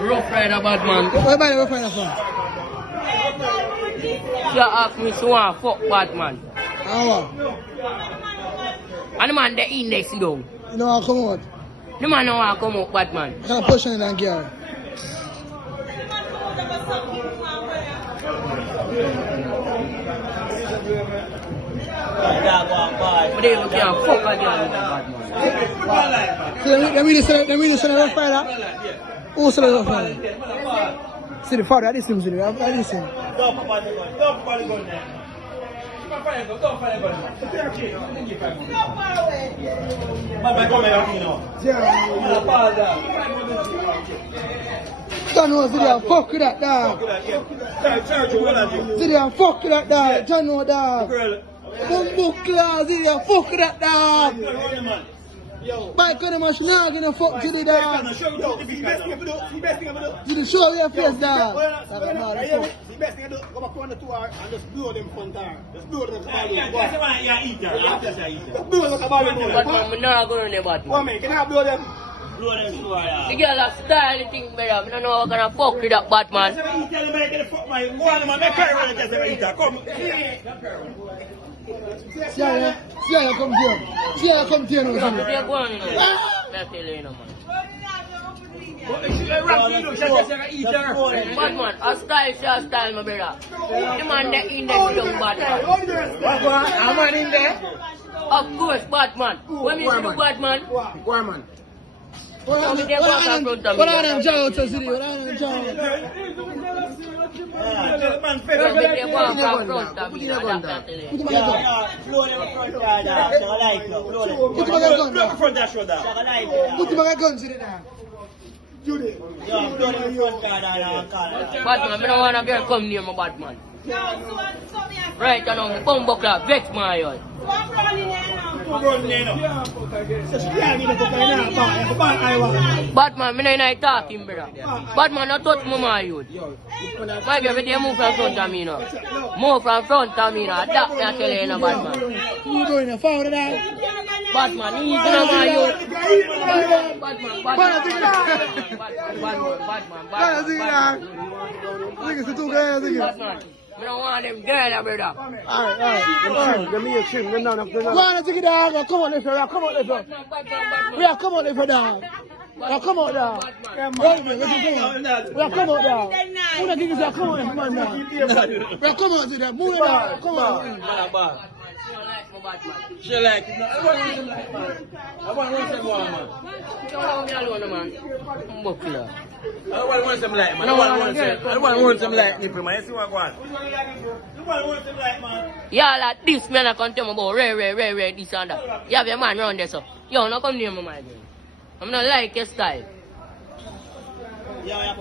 Rough Rider bad man. What about the Rough Rider from? She ask me, she want fuck bad man. How? And the man the index down. You know how come out? The man don't want to come out bad man. I can't push on that girl. But they don't care fuck a girl with a bad man. So let me listen to Rough Rider. Who's the Rough Rider? See the father, I listen to him. I listen. John knows Zidia, fuck with that dog. Zidia, fuck with that dog. John knows dog. Bumbukla, Zidia, fuck with that dog. Bike on the machine, not gonna fuck to the dog. Zidia, show your face, dog. The best thing I do, go back on the tour and just blow them front tire. Just blow them like a ballon. Just blow them like a ballon. Bad man, I'm not going to the bad Come man. on, can I blow them? The girl have style and thing better. I don't know what kind of fuck with that bad man. See how you come here. See how you come here now. They're going, you know. That's the lane, man. Bad man, a style, my brother. The man that in there young bad man. How man in there? Of course, bad man. When you do bad man, Where man? What are them jaws to see? What are them jaws? Put him on a gun to the now. Batman, I don't want to get come near my Batman. Right, I know, bomb buckler, vex my eye. Batman, I ain't talking, brother. Batman, don't touch my youth. My baby, they move from front of me now. Move from front of me now. That's what I tell you, Batman. You going to follow that? Batman, he's in my youth. Batman. I don't want them girls, brother. Alright. Give me a trim. Go on, take it down. Come on, come on, yeah, come on, dog. Yeah, come on, dog. Yeah, come on, dog. Who the king is that? Come on, man, dog. Yeah, come on, to that. Move it down. Come on. She like it. I want to run some more, man. Don't alone, man. Buckler. I don't want some light, man. I don't want some light, nipple, man. You see what I want? You want some light, man? Yeah, like this, man, I can't tell me about rare, this and that. You have your man around there, so. Yo, no come near me, my girl. I'm not like your style. Yeah,